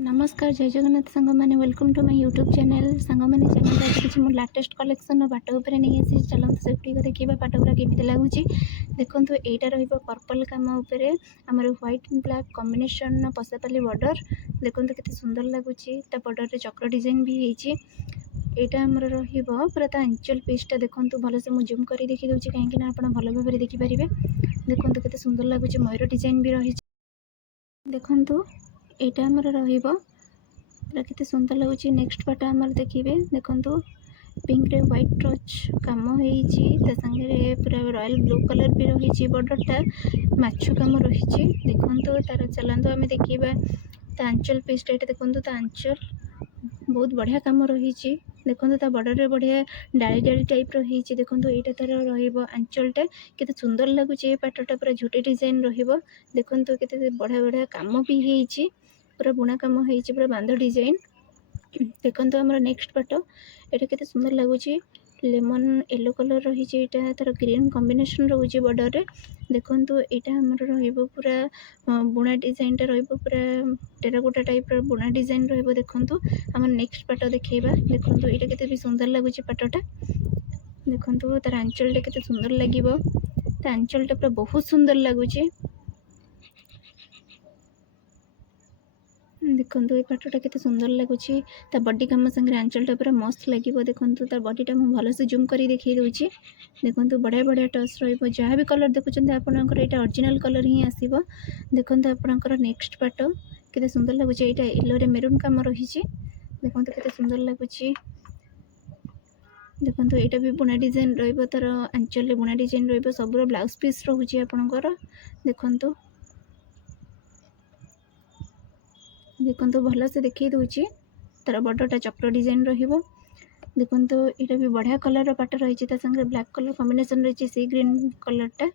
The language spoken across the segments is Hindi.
नमस्कार जय जगन्नाथ सांग मैंने welcome to my YouTube channel song मैंने चैनल आज किसी मोर लाटेस्ट कलेक्शन पाट उपर नहीं आसी चलते से देखा पाटगुरा केमी लगुच देखो यहाँ रर्पल कम उपर आमर white and black combination Pasapali border देखो केते सुंदर लगुच बॉर्डर रे चक्र डिजाइन भी होती यहाँ आमर पूरा आंचल पीसटा देखो भलसे मुझे जूम कर देखी दूसरी कहीं आप भल भाव देखिपारे देखो केते सुंदर लगुच मयूर डिजाइन भी रही देखु यहाँ आमर पूरा केते सुंदर लगुच नेक्स्ट पार्ट आमर देखिए देखो पिंक रे व्हाइट टच कम होंगे पूरा रॉयल ब्लू कलर भी रही बॉर्डरटा माछ कम रही देखो तार चलतु आम देखा आंचल पीसटा देखो आंचल बहुत बढ़िया कम रही देखो बॉर्डर रे बढ़िया डाली डाली टाइप रही देखो यहाँ तार रंचलटा केते सुंदर लगुच पाटटा पूरा झुटी डिजाइन देखो केते बढ़िया बढ़िया कम भी होती पूरा बुणा कम होती पूरा बांध डिजाइन देखो आमर नेक्स्ट पाट ये केते सुंदर लगुच लेमन येलो कलर रही तार ग्रीन कॉम्बिनेशन रोचे बॉर्डर रे देखो यहाँ आमर पूरा बुणा डिजाइनटा पूरा टेराकोटा टाइप बुणा डिजाइन देखो आम नेक्स्ट पाट देखा देखो यहाँ केते भी सुंदर लगुच पाटटा देखो तार आंचलटा केते सुंदर लगे आंचलटा पूरा बहुत सुंदर लगुच देखो ये पाटटा केते सुंदर लगुच बॉडी कम संगे आंचलटा पूरा मस्त लगे देखो बॉडीटा मुझे भलसे जूम कर देखी दूसरी देखो बढ़िया बढ़िया टच रहा भी कलर देखुं आपंकर यहाँ ओरिजिनल कलर ही आसो देखो आपंकर नेक्स्ट पाट केते सुंदर लगुच यहाँ येलो रे मेरून कम रही देखो केते सुंदर लगुच देखो यहाँ भी बुणा डिजाइन तार आंचल बुणा डिजाइन सब ब्लाउज पीस रोचे आपंकर देखो देखो भल से देखी दूसरी तार बॉर्डरटा चक्र डिजाइन देखो यहाँ भी बढ़िया कलर पाट रही संगे ब्लैक कलर कॉम्बिनेशन रही सी ग्रीन कलरटा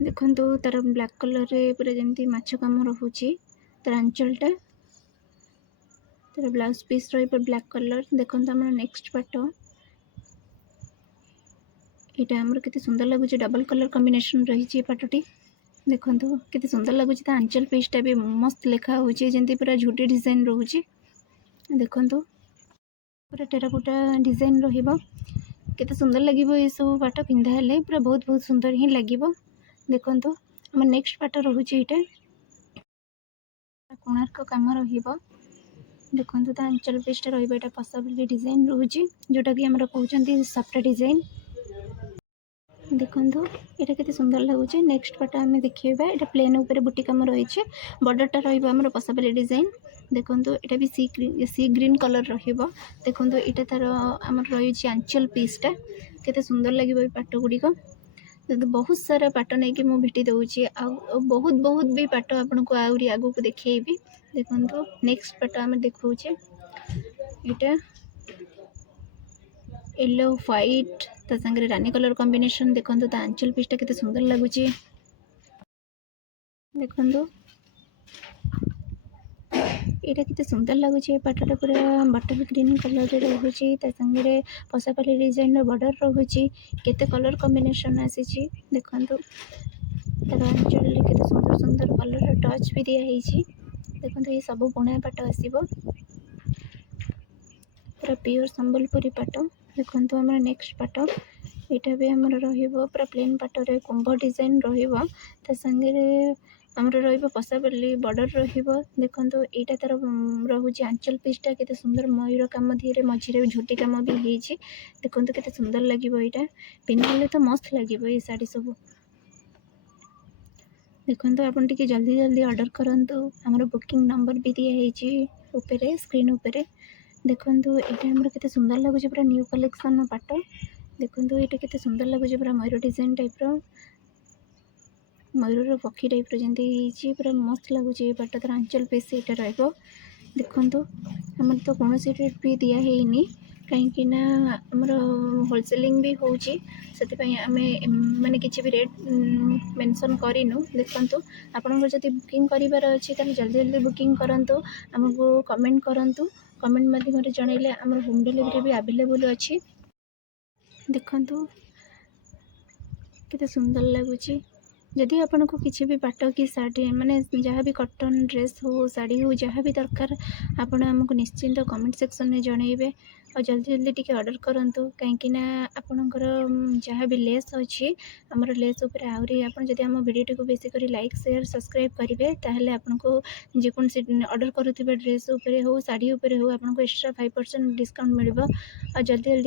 देखो तार ब्लैक कलर रे पूरा जमी माछ कम रोचे तार आंचलटा तार ब्लाउज पीस ब्लैक कलर देखो आम नेक्स्ट पाट यहाँ आमर केते सुंदर लगुच डबल कलर कॉम्बिनेशन रही पाटटी देखो केते सुंदर लगुच आंचल पीसटा भी मस्त लिखा होती पूरा झुटी डिजाइन रोचे देखो पूरा टेराकोटा डिजाइन केते सुंदर लगे ये सब पाट पिंधा हेले पूरा बहुत बहुत सुंदर ही लगे देखो आम नेक्स्ट पाट रोचे यहाँ कोणार्क कम देखो आंचल पीसटा रहा पसाबली डिजाइन रोचे जोटा कि आम कहते सफ्ट डिजाइन देखो यहाँ केते सुंदर लगुच नेक्स्ट पार्ट आम देखा यहाँ प्लेन उपर बुटी कम रही बॉर्डरटा रही पसापाली डिजाइन देखो यहाँ भी सी ग्रीन कलर देखो यहाँ तार आम रही आंचल पीसटा केते सुंदर लगे पाट गुड़िक बहुत सारा पाट नहीं कि मुझे भेटी दूसरी बहुत बहुत भी पाट आपन को आहरी आगू को देखी देखो नेक्स्ट पाट आम देखा यहाँ येलो व्हाइट संगे रानी कलर कॉम्बिनेशन देखो आंचल पीसटा केते सुंदर लगुच देखो यहाँ केते सुंदर लगुच पाटटा पूरा बटल ग्रीन कलर रे रोचे संगे पसापाली डिजाइन बॉर्डर रोचे केते कलर कॉम्बिनेशन आसी देखो तार आंचल केते सुंदर सुंदर कलर टच भी दिखाई देखो ये सब बुणा पाट आसो पूरा प्योर संबलपुरी पाट देखो आम नेक्स्ट पाट यहाँ भी आमर पूरा प्लेन पाट रे कुंभ डिजाइन संगे आमर पसापाली बॉर्डर देखो यहाँ तार रोचे आंचल पीसटा केते सुंदर मयूर कम धीरे मझे झुटी कम भी होती देखो केते सुंदर लगे यहाँ पिंधे तो मस्त लगे ये शाढ़ी सब देखो आपन टिके जल्दी जल्दी ऑर्डर करंतु आमर बुकिंग नंबर भी दिखाई ऊपर स्क्रीन उपर देखो यहाँ आमर केते सुंदर लगुच पूरा न्यू कलेक्शन पाट देखो ये केते सुंदर लगुच पूरा मयूर डिजाइन टाइप मयूर पक्षी टाइप जमी पूरा मस्त लगुच ये पाट तार आंचल पीस यहाँ रहा देखो आम तो कौन रेट भी दिखाई कहीं आमर होलसेलिंग भी होची आम माने किसी भी रेट मेंशन करूँ देखो आपन जब बुकिंग करार अच्छे जल्दी जल्दी बुकिंग करूँ आमको कमेंट करूँ कमेंट माध्यम जनइले आम होम डिलीवरी भी अवेलेबल अच्छी देखो केते सुंदर लगुच ଯଦି ଆପଣଙ୍କୁ କିଛି ବି ପାଟ କି ଶାଢ଼ୀ ମାନେ ଯାହା ବି କଟନ୍ ଡ୍ରେସ୍ ହଉ ଶାଢ଼ୀ ହଉ ଯାହା ବି ଦରକାର ଆପଣ ଆମକୁ ନିଶ୍ଚିନ୍ତ କମେଣ୍ଟ ସେକ୍ସନରେ ଜଣାଇବେ। ଆଉ ଜଲ୍ଦି ଜଲ୍ଦି ଟିକେ ଅର୍ଡ଼ର କରନ୍ତୁ, କାହିଁକି ନା ଆପଣଙ୍କର ଯାହା ବି ଲେସ୍ ଅଛି ଆମର ଲେସ୍ ଉପରେ ଆହୁରି ଆପଣ ଯଦି ଆମ ଭିଡ଼ିଓଟିକୁ ବେଶୀ କରି ଲାଇକ୍ ସେୟାର ସବସ୍କ୍ରାଇବ୍ କରିବେ ତାହେଲେ ଆପଣଙ୍କୁ ଯେକୌଣସି ଅର୍ଡ଼ର କରୁଥିବା ଡ୍ରେସ୍ ଉପରେ ହଉ ଶାଢ଼ୀ ଉପରେ ହଉ ଆପଣଙ୍କୁ ଏକ୍ସଟ୍ରା 5% ଡିସକାଉଣ୍ଟ ମିଳିବ। ଆଉ ଜଲ୍ଦି ଜଲ୍ଦି